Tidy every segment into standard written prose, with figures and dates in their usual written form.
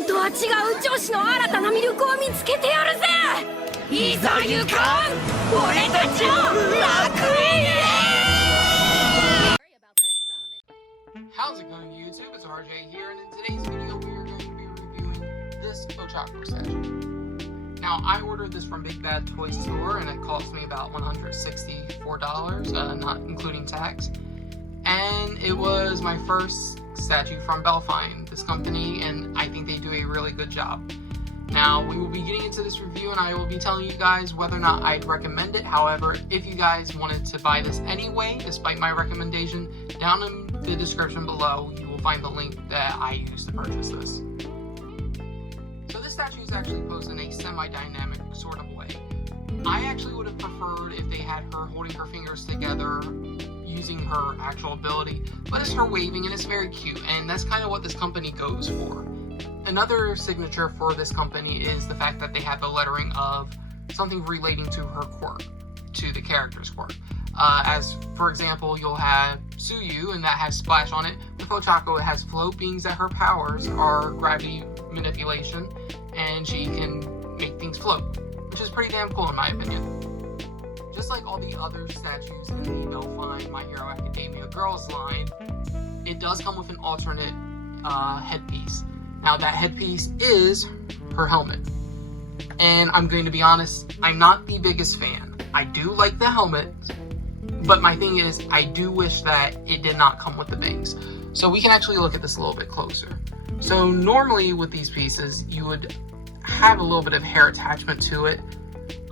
んとは違う女子の新たな魅力を見つけてやるぜ。いざ行かん、俺たちの楽園へ。 How's it going, YouTube? It's RJ here, and in today's video we are going to be reviewing this Ochaco statue. Now, I ordered this from Big Bad Toy Store, and it cost me about $164, not including tax. And it was my first statue from Bellfine, this company, and I think they do a really good job. Now, we will be getting into this review, and I will be telling you guys whether or not I'd recommend it. However, if you guys wanted to buy this anyway, despite my recommendation, down in the description below, you will find the link that I used to purchase this. So this statue is actually posed in a semi-dynamic sort of way. I actually would have preferred if they had her holding her fingers together, using her actual ability, but it's her waving and it's very cute, and that's kind of what this company goes for. Another signature for this company is the fact that they have the lettering of something relating to her quirk, to the character's quirk. As for example, you'll have Suyu, and that has splash on it. With Ochaco, it has float, being that her powers are gravity manipulation, and she can make things float, which is pretty damn cool in my opinion. Just like all the other statues in the Bellfine My Hero Academia Girls line, it does come with an alternate headpiece. Now that headpiece is her helmet. And I'm going to be honest, I'm not the biggest fan. I do like the helmet, but my thing is, I do wish that it did not come with the bangs. So we can actually look at this a little bit closer. So normally with these pieces, you would have a little bit of hair attachment to it.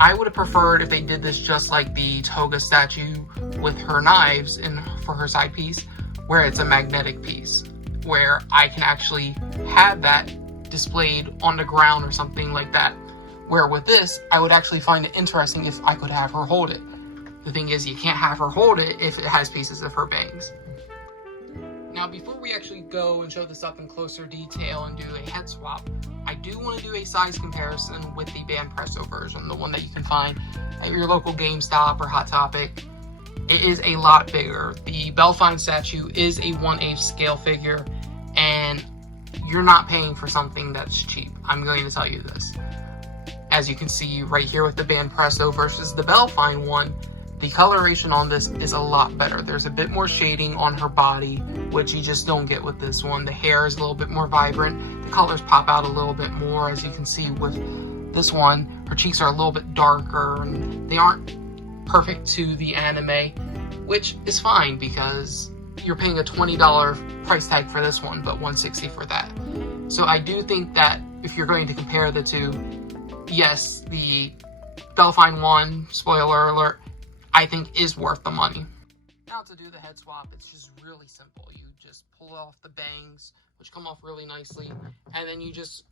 I would have preferred if they did this just like the Toga statue with her knives for her side piece, where it's a magnetic piece, where I can actually have that displayed on the ground or something like that. Where with this, I would actually find it interesting if I could have her hold it. The thing is, you can't have her hold it if it has pieces of her bangs. Now, before we actually go and show this up in closer detail and do a head swap, I do want to do a size comparison with the Band Presto version, the one that you can find at your local GameStop or Hot Topic. It is a lot bigger. The Bellfine statue is a 1/8 scale figure, and you're not paying for something that's cheap. I'm going to tell you this. As you can see right here with the Band Presto versus the Bellfine one, the coloration on this is a lot better. There's a bit more shading on her body, which you just don't get with this one. The hair is a little bit more vibrant. The colors pop out a little bit more. As you can see with this one, her cheeks are a little bit darker, and they aren't perfect to the anime, which is fine because you're paying a $20 price tag for this one, but $160 for that. So I do think that if you're going to compare the two, yes, the Bellfine one, spoiler alert, I think is worth the money. Now to do the head swap, it's just really simple. You just pull off the bangs, which come off really nicely, and then you just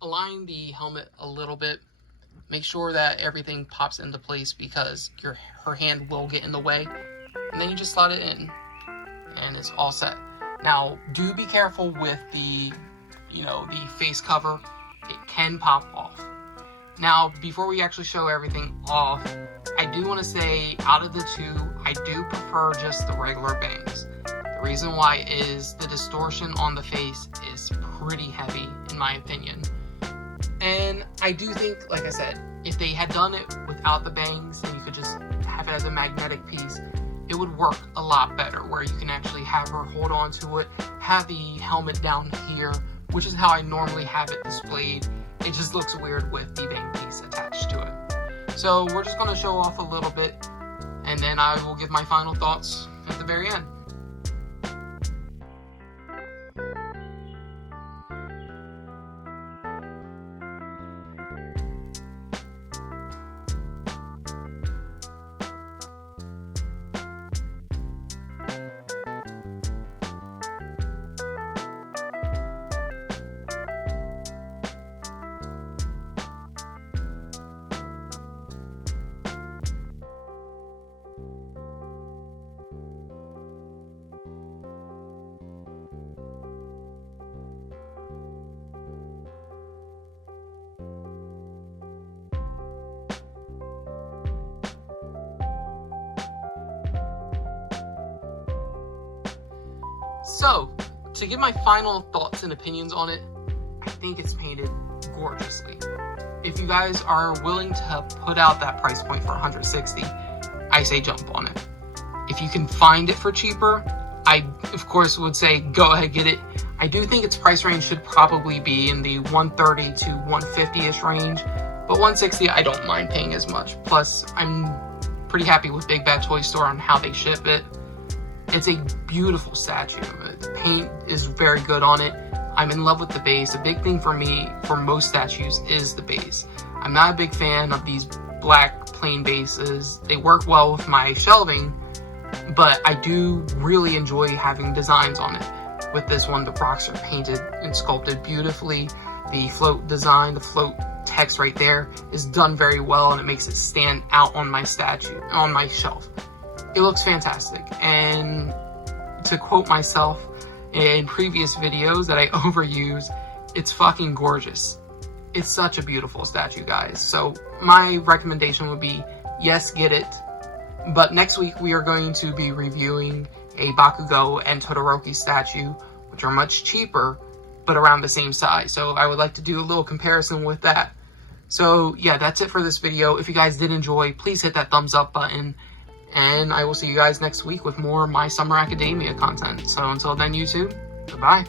align the helmet a little bit. Make sure that everything pops into place because her hand will get in the way, and then you just slot it in, and it's all set. Now, do be careful with the face cover. It can pop off. Now, before we actually show everything off, I do want to say, out of the two, I do prefer just the regular bangs. The reason why is the distortion on the face is pretty heavy, in my opinion. And I do think, like I said, if they had done it without the bangs and you could just have it as a magnetic piece, it would work a lot better, where you can actually have her hold on to it, have the helmet down here, which is how I normally have it displayed. It just looks weird with the bang piece attached to it. So we're just going to show off a little bit, and then I will give my final thoughts at the very end. So, to give my final thoughts and opinions on it, I think it's painted gorgeously. If you guys are willing to put out that price point for $160, I say jump on it. If you can find it for cheaper, I of course would say go ahead, get it. I do think its price range should probably be in the 130 to 150-ish range, but 160 I don't mind paying as much. Plus, I'm pretty happy with Big Bad Toy Store on how they ship it. It's a beautiful statue. The paint is very good on it. I'm in love with the base. A big thing for me, for most statues, is the base. I'm not a big fan of these black plain bases. They work well with my shelving, but I do really enjoy having designs on it. With this one, the rocks are painted and sculpted beautifully. The float design, the float text right there is done very well, and it makes it stand out on my statue, on my shelf. It looks fantastic. And to quote myself in previous videos that I overuse, it's fucking gorgeous. It's such a beautiful statue, guys. So my recommendation would be, yes, get it. But next week we are going to be reviewing a Bakugo and Todoroki statue, which are much cheaper, but around the same size. So I would like to do a little comparison with that. So yeah, that's it for this video. If you guys did enjoy, please hit that thumbs up button. And I will see you guys next week with more My Summer Academia content. So until then, YouTube, goodbye.